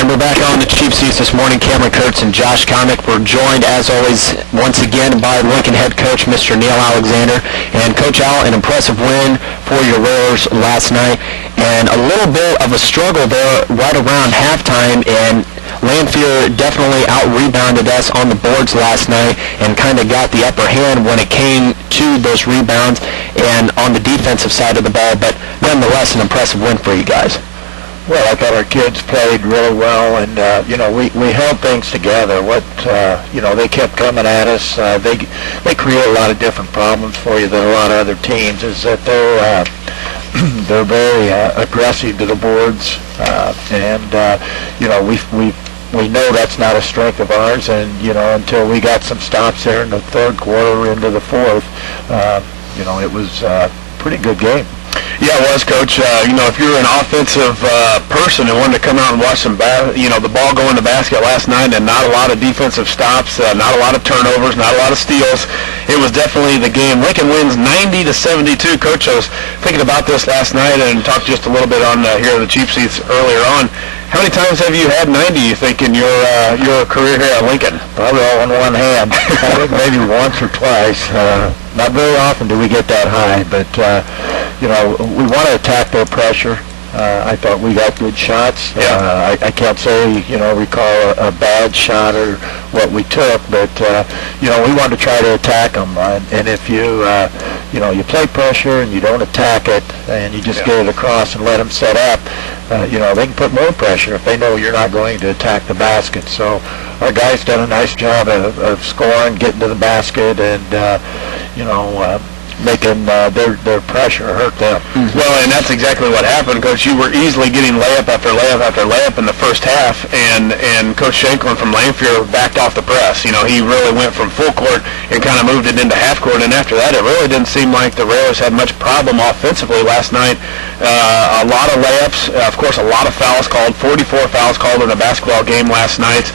And we're back on the Cheap Seats this morning. Cameron Kurtz and Josh Komnick. We're joined, as always, once again by Lincoln head coach, Mr. Neil Alexander. And Coach Al, an impressive win for your Railers last night. And a little bit of a struggle there right around halftime. And Lanphier definitely out-rebounded us on the boards last night and kind of got the upper hand when it came to those rebounds and on the defensive side of the ball. But nonetheless, an impressive win for you guys. Well, I thought our kids played really well, and we held things together. They kept coming at us. They create a lot of different problems for you than a lot of other teams. Is that they're very aggressive to the boards, we know that's not a strength of ours. And until we got some stops there in the third quarter into the fourth, it was a pretty good game. Yeah, it was, Coach. If you're an offensive person and wanted to come out and watch the ball go in the basket last night and not a lot of defensive stops, not a lot of turnovers, not a lot of steals, it was definitely the game. Lincoln wins 90-72. Coach, I was thinking about this last night and talked just a little bit on here at the Cheap Seats earlier on. How many times have you had 90, you think, in your career here at Lincoln? Probably all in one hand. I think maybe once or twice. Not very often do we get that high, but, we want to attack their pressure. I thought we got good shots. Yeah. I can't say, recall a bad shot or what we took, but, we want to try to attack them. And if you play pressure and you don't attack it and you just get it across and let them set up, they can put more pressure if they know you're not going to attack the basket. So our guys done a nice job of scoring, getting to the basket, and, making their pressure hurt them. Mm-hmm. Well, and that's exactly what happened, Coach. You were easily getting layup after layup after layup in the first half, and Coach Shanklin from Lanphier backed off the press. He really went from full court and kind of moved it into half court, and after that it really didn't seem like the Railers had much problem offensively last night. A lot of layups, of course, a lot of fouls called, 44 fouls called in a basketball game last night.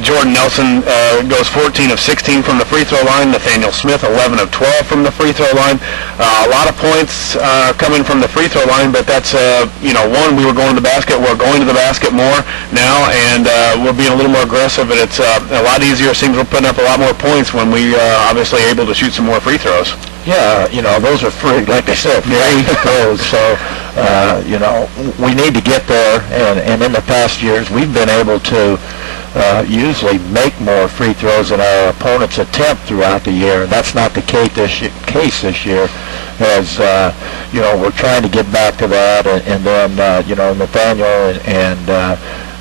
Jordan Nelson goes 14 of 16 from the free throw line. Nathaniel Smith 11 of 12 from the free throw line. A lot of points coming from the free throw line, but that's we were going to the basket. We're going to the basket more now, and we're being a little more aggressive, and it's a lot easier. It seems we're putting up a lot more points when we obviously able to shoot some more free throws. Yeah, those are free, like I said, free throws. So, we need to get there, and in the past years, we've been able to usually make more free throws than our opponents attempt throughout the year. And that's not the case this year, as, we're trying to get back to that, and then, Nathaniel and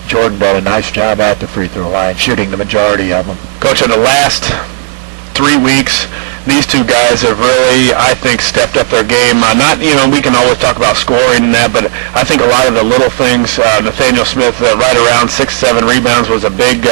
Jordan did a nice job at the free throw line, shooting the majority of them. Coach, in the last 3 weeks, these two guys have really, I think, stepped up their game. We can always talk about scoring and that, but I think a lot of the little things, Nathaniel Smith, right around 6-7 rebounds was a big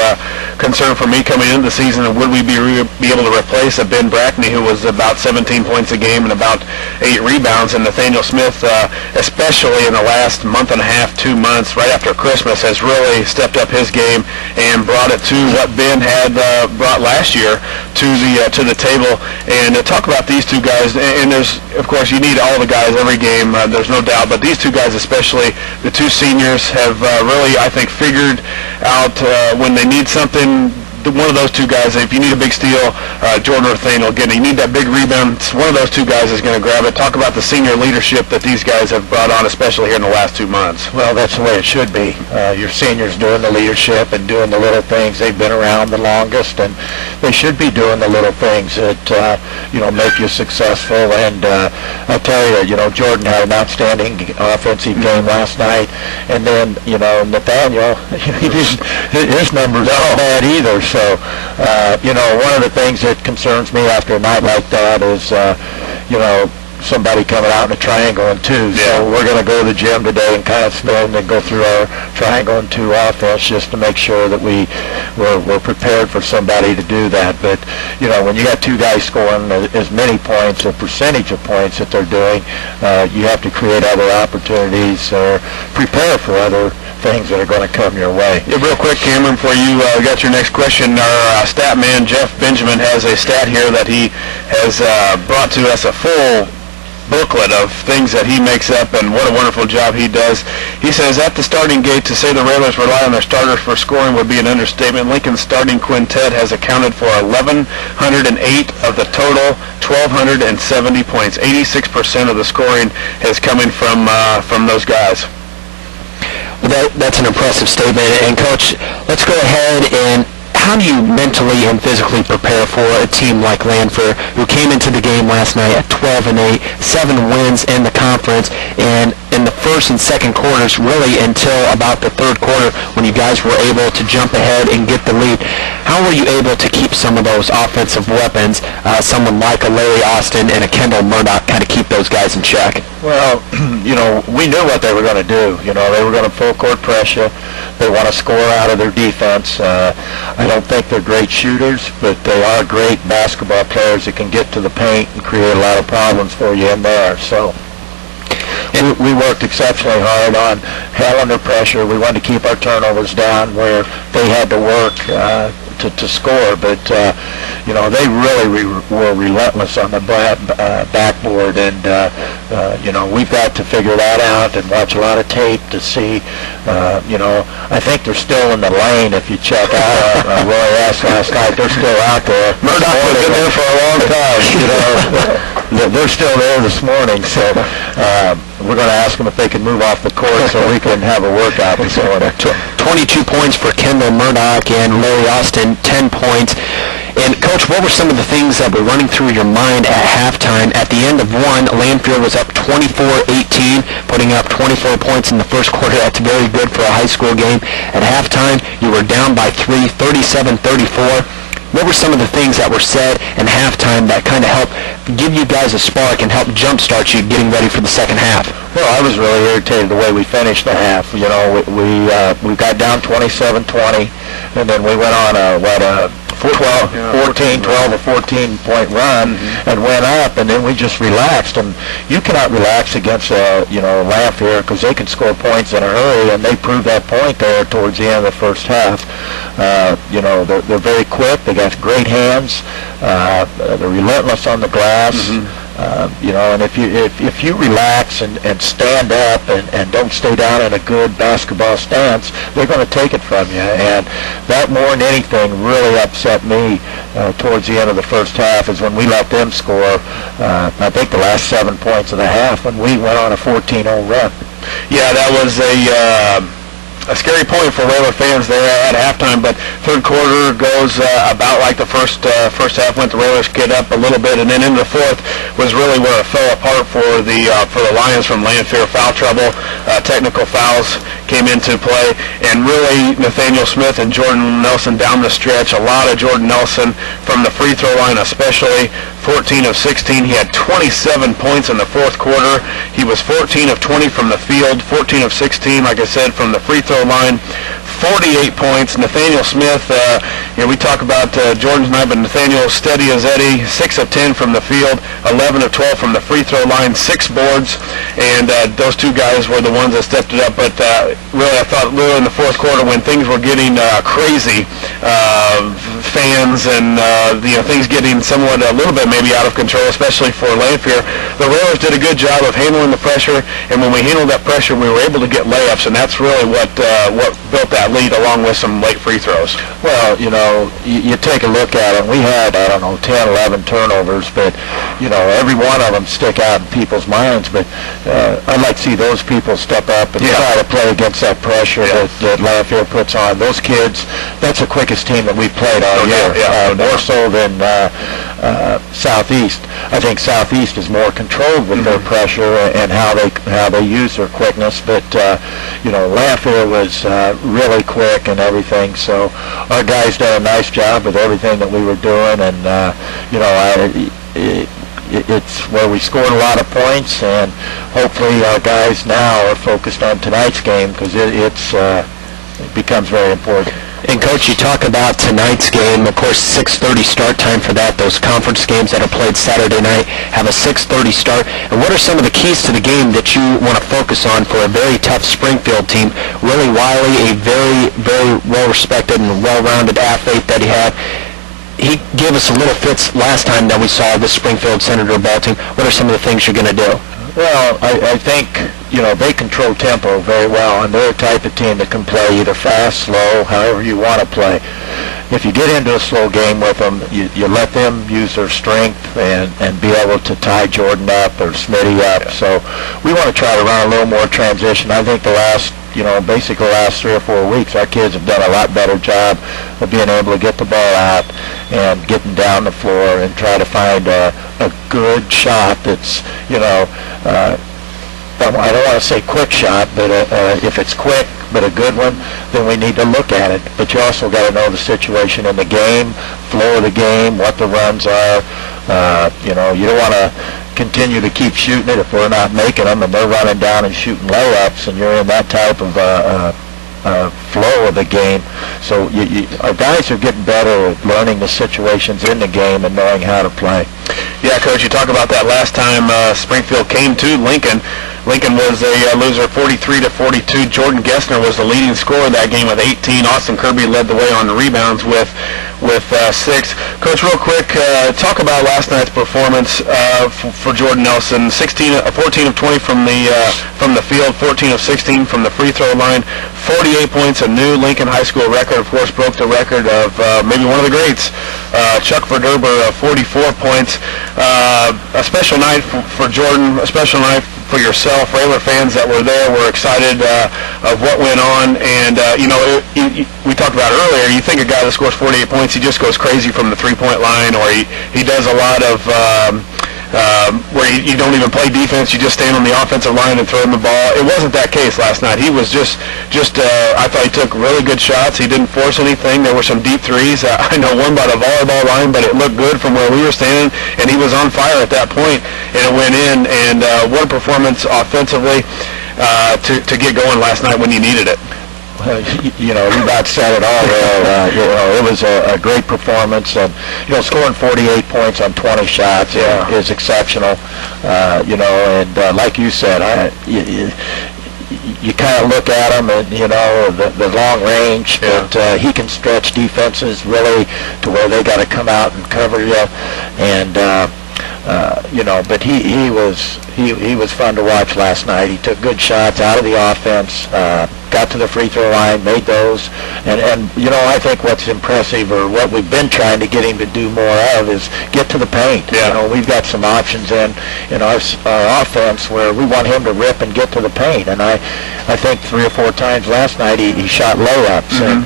concern for me coming into the season. And would we be able to replace a Ben Brackney, who was about 17 points a game and about 8 rebounds? And Nathaniel Smith, especially in the last month and a half, 2 months, right after Christmas, has really stepped up his game and brought it to what Ben had brought last year to the table. And talk about these two guys, and there's, of course, you need all the guys every game, there's no doubt, but these two guys especially, the two seniors, have really, I think, figured out when they need something. One of those two guys, if you need a big steal, Jordan or Nathaniel, again, you need that big rebound, one of those two guys is going to grab it. Talk about the senior leadership that these guys have brought on, especially here in the last 2 months. Well, that's the way it should be. Your seniors doing the leadership and doing the little things. They've been around the longest, and they should be doing the little things that, make you successful. And I tell you, Jordan had an outstanding offensive game last night. And then, Nathaniel, his numbers aren't bad either. So, one of the things that concerns me after a night like that is, somebody coming out in a triangle and two. Yeah. So we're going to go to the gym today and kind of spin and go through our triangle and two offense just to make sure that we're prepared for somebody to do that. But, when you got two guys scoring as many points, a percentage of points that they're doing, you have to create other opportunities or prepare for other things that are going to come your way. Yeah, real quick, Cameron, before you got your next question, our stat man, Jeff Benjamin, has a stat here that he has brought to us, a full booklet of things that he makes up, and what a wonderful job he does. He says, at the starting gate, to say the Railers rely on their starters for scoring would be an understatement. Lincoln's starting quintet has accounted for 1,108 of the total 1,270 points. 86% of the scoring is coming from those guys. Well, that's an impressive statement. And, Coach, let's go ahead and how do you mentally and physically prepare for a team like Lanphier, who came into the game last night at 12-8, 7 wins in the conference, and in the first and second quarters, really until about the third quarter, when you guys were able to jump ahead and get the lead? How were you able to keep some of those offensive weapons, someone like a Larry Austin and a Kendall Murdoch, kind of keep those guys in check? Well, we knew what they were going to do. They were going to full court pressure. They want to score out of their defense. I don't think they're great shooters, but they are great basketball players that can get to the paint and create a lot of problems for you in there. So we worked exceptionally hard on hell under pressure. We wanted to keep our turnovers down where they had to work to score, but they really were relentless on the backboard, and we've got to figure that out and watch a lot of tape to see. I think they're still in the lane. If you check out Roy asked last night, they're still out there. Murdoch has been there for a long time. They're still there this morning, so we're going to ask them if they can move off the court so we can have a workout this morning. 22 points for Kendall Murdoch and Larry Austin, 10 points. And, Coach, what were some of the things that were running through your mind at halftime? At the end of one, Lanphier was up 24-18, putting up 24 points in the first quarter. That's very good for a high school game. At halftime, you were down by 3, 37-34. What were some of the things that were said in halftime that kind of helped give you guys a spark and help jumpstart you getting ready for the second half? Well, I was really irritated the way we finished the half. We got down 27-20, and then we went on a 12 or 14 point run and went up, and then we just relaxed. And you cannot relax against Lanphier because they can score points in a hurry, and they proved that point there towards the end of the first half. They're very quick. They got great hands. They're relentless on the glass. And if you relax and stand up and don't stay down in a good basketball stance, they're going to take it from you. And that more than anything really upset me towards the end of the first half is when we let them score. I think the last 7 points of the half when we went on a 14-0 run. Yeah, that was a scary point for Railer fans there at halftime, but third quarter goes about like the first half went. The Railers get up a little bit, and then into the fourth was really where it fell apart for the Lions from Lanphier. Foul trouble, technical fouls came into play, and really Nathaniel Smith and Jordan Nelson down the stretch. A lot of Jordan Nelson from the free throw line, especially. 14 of 16. He had 27 points in the fourth quarter. He was 14 of 20 from the field, 14 of 16, like I said, from the free throw line. 48 points. Nathaniel Smith, we talk about Jordan's night, but Nathaniel steady as Eddie, 6 of 10 from the field, 11 of 12 from the free throw line, 6 boards, and those two guys were the ones that stepped it up. But really, I thought really in the fourth quarter when things were getting crazy, fans and things getting somewhat a little bit maybe out of control, especially for Lanphier, the Railers did a good job of handling the pressure, and when we handled that pressure, we were able to get layups, and that's really what built that lead, along with some late free throws. Well, you take a look at it. We had, 10, 11 turnovers, but, every one of them stick out in people's minds. But I'd like to see those people step up and try to play against that pressure that Lanphier puts on. Those kids, that's the quickest team that we've played all year, more so than Southeast. I think Southeast is more controlled with their pressure and how they use their quickness. But, Lanphier was really quick and everything, so our guys did a nice job with everything that we were doing, and it's where we scored a lot of points, and hopefully our guys now are focused on tonight's game because it becomes very important. And, Coach, you talk about tonight's game. Of course, 6:30 start time for that. Those conference games that are played Saturday night have a 6:30 start. And what are some of the keys to the game that you want to focus on for a very tough Springfield team? Willie Wiley, a very, very well-respected and well-rounded athlete that he had. he gave us a little fits last time that we saw the Springfield Senator Balting. What are some of the things you're going to do? Well, I think, they control tempo very well, and they're a type of team that can play either fast, slow, however you want to play. If you get into a slow game with them, you let them use their strength and be able to tie Jordan up or Smitty up. So we want to try to run a little more transition. I think the last, basically the last 3 or 4 weeks, our kids have done a lot better job of being able to get the ball out and getting down the floor and try to find a good shot that's, I don't want to say quick shot, but if it's quick but a good one, then we need to look at it. But you also got to know the situation in the game, flow of the game, what the runs are. You don't want to continue to keep shooting it if we're not making them and they're running down and shooting layups, and you're in that type of flow of the game. So our guys are getting better at learning the situations in the game and knowing how to play. Yeah, Coach, you talk about that last time Springfield came to Lincoln. Lincoln was a loser 43-42. Jordan Gessner was the leading scorer that game with 18. Austin Kirby led the way on the rebounds with 6. Coach, real quick, talk about last night's performance for Jordan Nelson. 14 of 20 from the field, 14 of 16 from the free throw line. 48 points, a new Lincoln High School record. Of course, broke the record of maybe one of the greats, Chuck Verderber, 44 points. A special night for Jordan, a special night for yourself. Railer fans that were there were excited of what went on. And, we talked about earlier, you think a guy that scores 48 points, he just goes crazy from the three-point line, or he does a lot of where you don't even play defense, you just stand on the offensive line and throw him the ball. It wasn't that case last night. He was just I thought he took really good shots. He didn't force anything. There were some deep threes. I know one by the volleyball line, but it looked good from where we were standing, and he was on fire at that point, and it went in. And what a performance offensively to get going last night when you needed it. You about said it all there. It was a great performance, and scoring 48 points on 20 shots is exceptional. And like you said, you kind of look at him and the long range, but he can stretch defenses really to where they got to come out and cover you, and but he was fun to watch last night. He took good shots out of the offense, got to the free throw line, made those, and I think what's impressive, or what we've been trying to get him to do more of, is get to the paint. We've got some options in our offense where we want him to rip and get to the paint, and I think 3 or 4 times last night he shot layups, and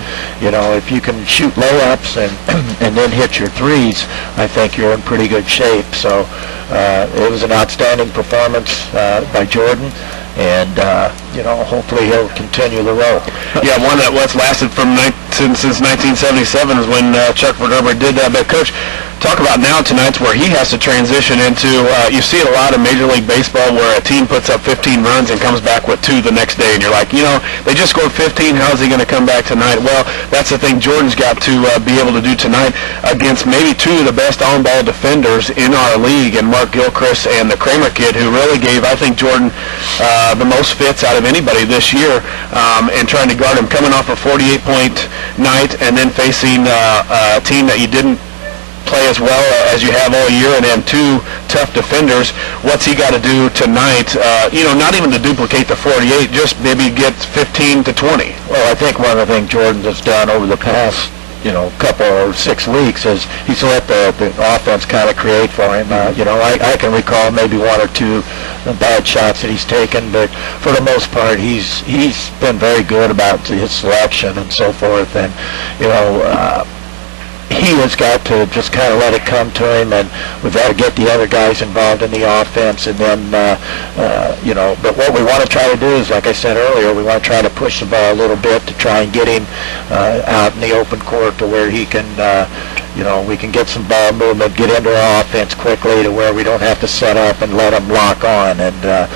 if you can shoot layups and then hit your threes, I think you're in pretty good shape. So it was an outstanding performance by Jordan, and hopefully he'll continue the role. Yeah, one that lasted since 1977 is when Chuck Verderber did that. But Coach, talk about now tonight's where he has to transition into, you see it a lot in Major League Baseball where a team puts up 15 runs and comes back with 2 the next day, and you're like, they just scored 15, how is he going to come back tonight? Well, that's the thing Jordan's got to be able to do tonight against maybe 2 of the best on-ball defenders in our league, and Mark Gilchrist and the Kramer kid, who really gave, I think, Jordan the most fits out of anybody this year, and trying to guard him coming off a 48-point night and then facing a team that you didn't play as well as you have all year, and have 2 tough defenders. What's he got to do tonight? Not even to duplicate the 48, just maybe get 15 to 20. Well, I think one of the things Jordan has done over the past couple or 6 weeks is he's let the offense kind of create for him. I can recall maybe 1 or 2 bad shots that he's taken, but for the most part he's been very good about his selection and so forth, and he has got to just kind of let it come to him, and we've got to get the other guys involved in the offense, and then, but what we want to try to do is, like I said earlier, we want to try to push the ball a little bit to try and get him out in the open court to where he can, we can get some ball movement, get into our offense quickly to where we don't have to set up and let them lock on, and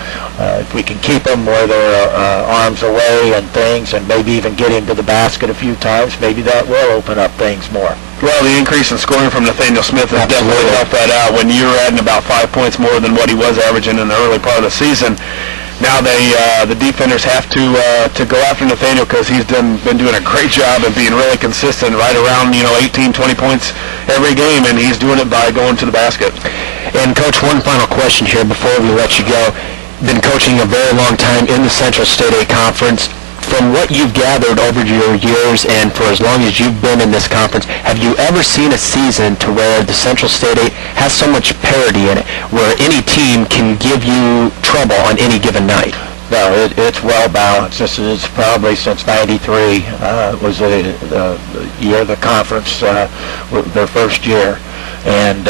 if we can keep them where they're arms away and things, and maybe even get him to the basket a few times, maybe that will open up things more. Well, the increase in scoring from Nathaniel Smith has definitely helped that out. When you're adding about 5 points more than what he was averaging in the early part of the season, now the defenders have to go after Nathaniel because he's been doing a great job of being really consistent, right around 18, 20 points every game, and he's doing it by going to the basket. And Coach, one final question here before we let you go. Been coaching a very long time in the Central State A Conference. From what you've gathered over your years and for as long as you've been in this conference, have you ever seen a season to where the Central State A has so much parity in it, where any team can give you trouble on any given night? No, it's well balanced. This is probably since '93 was the year of the conference, their first year. And,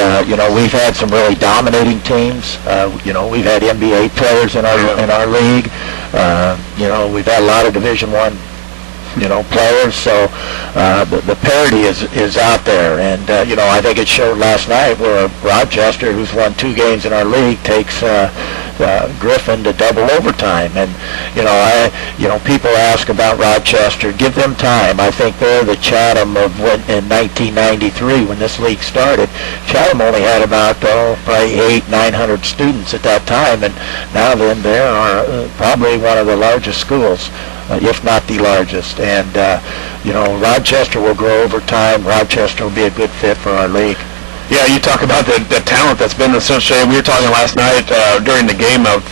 we've had some really dominating teams. We've had NBA players in our league. We've had a lot of Division I, players. So the parity is out there. And, I think it showed last night where Rochester, who's won 2 games in our league, takes Griffin to double overtime. And, people ask about Rochester. Give them time. I think they're the Chatham of in 1993 when this league started. Chatham only had about probably 900 students at that time, and now then they are probably one of the largest schools, if not the largest. And Rochester will grow over time. Rochester will be a good fit for our league. Yeah, you talk about the talent that's been in the Central State. We were talking last night during the game of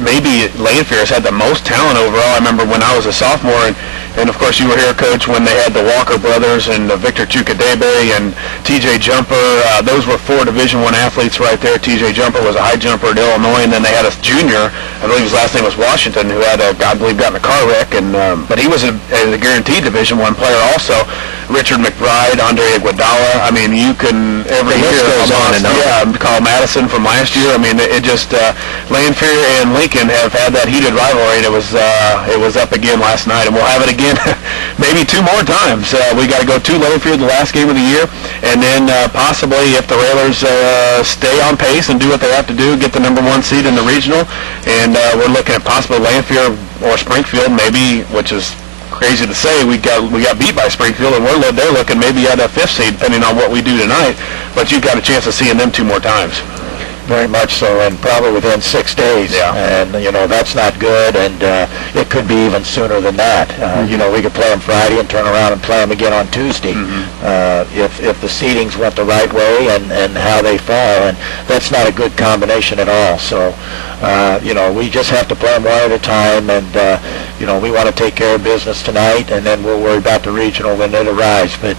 maybe Lanfear has had the most talent overall. I remember when I was a sophomore, and of course you were here, Coach, when they had the Walker brothers and Victor Chukadebe and T.J. Jumper. Those were 4 Division I athletes right there. T.J. Jumper was a high jumper at Illinois, and then they had a junior, I believe his last name was Washington, who had, I believe, gotten a car wreck, and but he was a guaranteed Division I player also. Richard McBride, Andre Iguodala. I mean, you can every year. Goes on and on. Yeah, Carl Madison from last year. I mean, it just Lanfear and Lincoln have had that heated rivalry, and it was up again last night, and we'll have it again maybe 2 more times. We got to go to Lanfear the last game of the year, and then possibly if the Railers stay on pace and do what they have to do, get the number 1 seed in the regional, and we're looking at possibly Lanfear or Springfield, maybe, which is crazy to say. We got beat by Springfield, and they're looking maybe at a 5th seed, depending on what we do tonight. But you've got a chance of seeing them 2 more times. Very much so, and probably within 6 days. Yeah. And, that's not good, and it could be even sooner than that. We could play them Friday and turn around and play them again on Tuesday. If the seedings went the right way and how they fall, and that's not a good combination at all. So, we just have to play them one at a time, and, we want to take care of business tonight, and then we'll worry about the regional when it arrives. But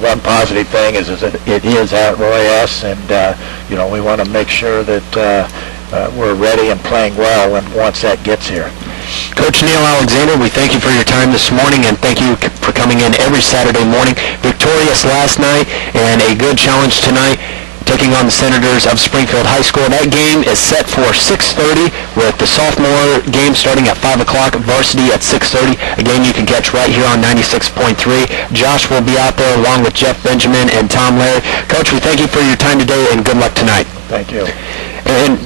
one positive thing is that it is at Roy S., and, we want to make sure that we're ready and playing well and once that gets here. Coach Neil Alexander, we thank you for your time this morning, and thank you for coming in every Saturday morning. Victorious last night and a good challenge tonight, taking on the Senators of Springfield High School. That game is set for 6:30 with the sophomore game starting at 5 o'clock, varsity at 6:30, a game you can catch right here on 96.3. Josh will be out there along with Jeff Benjamin and Tom Larry. Coach, we thank you for your time today, and good luck tonight. Thank you. And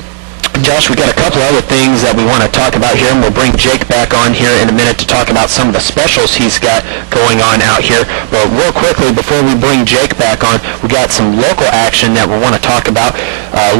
Josh, we've got a couple other things that we want to talk about here, and we'll bring Jake back on here in a minute to talk about some of the specials he's got going on out here. But real quickly, before we bring Jake back on, we got some local action that we want to talk about.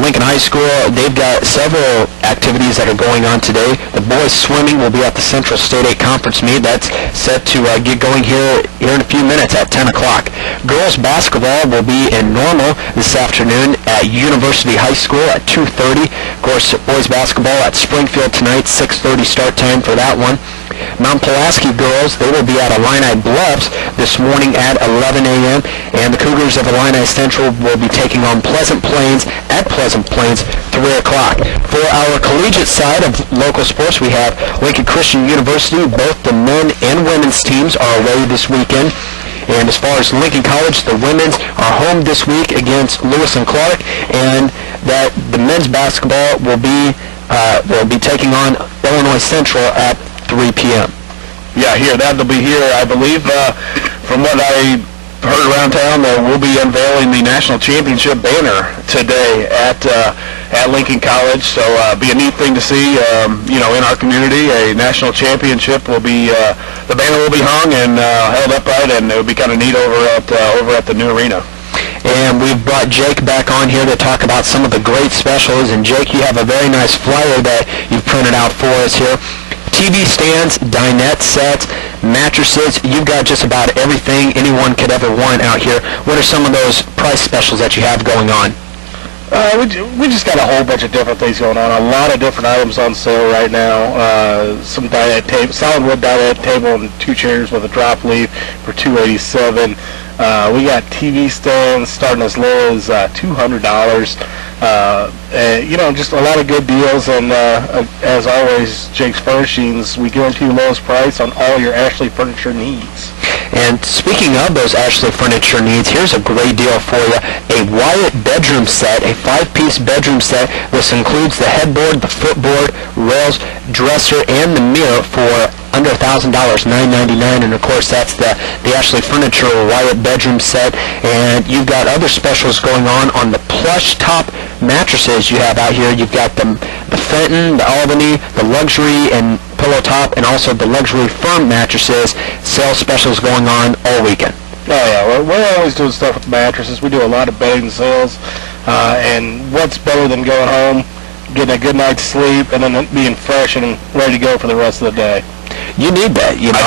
Lincoln High School, they've got several activities that are going on today. The boys swimming will be at the Central State A Conference meet. That's set to get going here in a few minutes at 10 o'clock. Girls basketball will be in Normal this afternoon at University High School at 2:30. Of course, boys basketball at Springfield tonight, 6:30 start time for that one. Mount Pulaski girls, they will be at Illini Bluffs this morning at 11 a.m. And the Cougars of Illini Central will be taking on Pleasant Plains at Pleasant Plains, 3 o'clock. For our collegiate side of local sports, we have Lincoln Christian University. Both the men and women's teams are away this weekend. And as far as Lincoln College, the women's are home this week against Lewis and Clark, and that the men's basketball will be taking on Illinois Central at 3 p.m. Yeah, that'll be here, I believe. From what I heard around town, we'll be unveiling the national championship banner today at Lincoln College. So be a neat thing to see, in our community. A national championship will be, the banner will be hung and held upright, and it will be kind of neat over at the new arena. And we've brought Jake back on here to talk about some of the great specials. And Jake, you have a very nice flyer that you've printed out for us here. TV stands, dinette sets, mattresses. You've got just about everything anyone could ever want out here. What are some of those price specials that you have going on? We just got a whole bunch of different things going on. A lot of different items on sale right now. Some dinette table, solid wood dinette table and 2 chairs with a drop leaf for $287. We got TV stands starting as low as $200. Just a lot of good deals, and as always, Jake's Furnishings, we guarantee the lowest price on all your Ashley furniture needs. And speaking of those Ashley furniture needs, here's a great deal for you. A Wyatt bedroom set, a 5-piece bedroom set. This includes the headboard, the footboard, rails, dresser, and the mirror for under $1,000, $999, and of course that's the Ashley Furniture Wyatt bedroom set. And you've got other specials going on the plush top mattresses you have out here. You've got the Fenton, the Albany, the luxury and pillow top, and also the luxury firm mattresses. Sales specials going on all weekend. Oh yeah, we're always doing stuff with mattresses. We do a lot of bedding sales, and what's better than going home, getting a good night's sleep, and then being fresh and ready to go for the rest of the day. You need that, you know.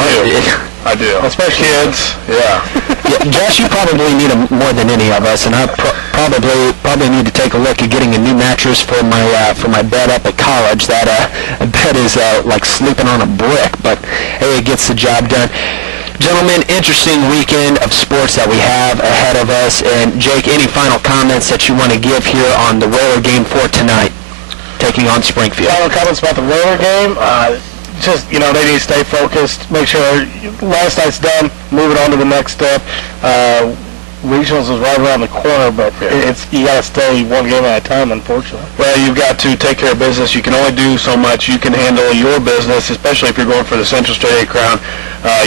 I do. Especially kids. Yeah. Josh, you probably need them more than any of us, and I probably need to take a look at getting a new mattress for my bed up at college. That bed is like sleeping on a brick, but hey, it gets the job done. Gentlemen, interesting weekend of sports that we have ahead of us. And Jake, any final comments that you want to give here on the Whaler game for tonight, taking on Springfield? Final comments about the Whaler game? Just, they need to stay focused. Make sure last night's done. Move it on to the next step. Regionals is right around the corner, but you got to stay one game at a time, unfortunately. Well, you've got to take care of business. You can only do so much. You can handle your business, especially if you're going for the Central State A crown.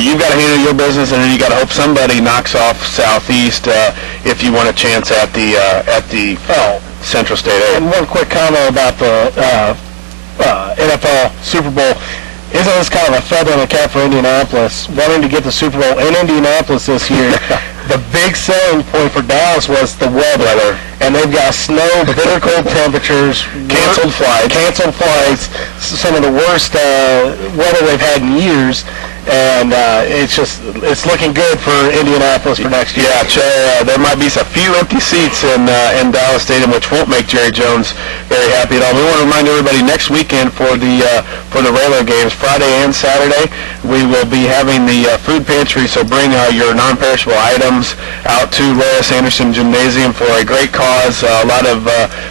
You've got to handle your business, and then you got to hope somebody knocks off Southeast if you want a chance at the Central State A. And one quick comment about the NFL Super Bowl. Isn't this kind of a feather in the cap for Indianapolis? Wanting to get the Super Bowl in Indianapolis this year, the big selling point for Dallas was the weather. And they've got snow, bitter cold temperatures, canceled flights, some of the worst weather they've had in years. And it's looking good for Indianapolis for next year. Yeah, there might be a few empty seats in Dallas Stadium, which won't make Jerry Jones very happy at all. We want to remind everybody next weekend for the Whaler games, Friday and Saturday, we will be having the food pantry. So bring your non-perishable items out to Lois Anderson Gymnasium for a great cause. A lot of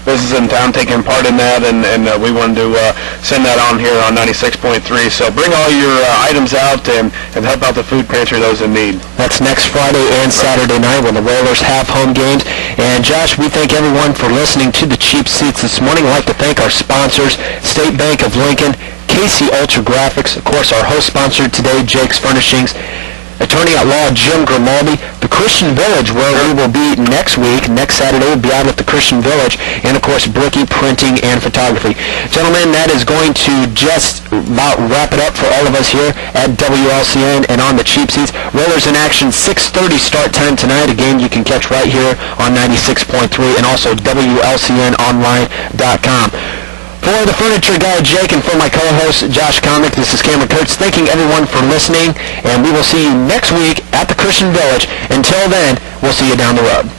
businesses in town taking part in that, and we wanted to send that on here on 96.3. So bring all your items out and help out the food pantry, those in need. That's next Friday and Saturday night when the Whalers have home games. And Josh, we thank everyone for listening to the Cheap Seats this morning. I'd like to thank our sponsors, State Bank of Lincoln, KC Ultra Graphics, of course our host sponsor today, Jake's Furnishings, Attorney at Law Jim Grimaldi, the Christian Village, where we will be next week. Next Saturday we'll be out at the Christian Village, and of course Bricky Printing and Photography. Gentlemen, that is going to just about wrap it up for all of us here at WLCN and on the Cheap Seats. Rollers in action, 6:30 start time tonight. Again, you can catch right here on 96.3 and also WLCNonline.com. For the furniture guy, Jake, and for my co-host, Josh Komnick, this is Cameron Kurtz, thanking everyone for listening, and we will see you next week at the Christian Village. Until then, we'll see you down the road.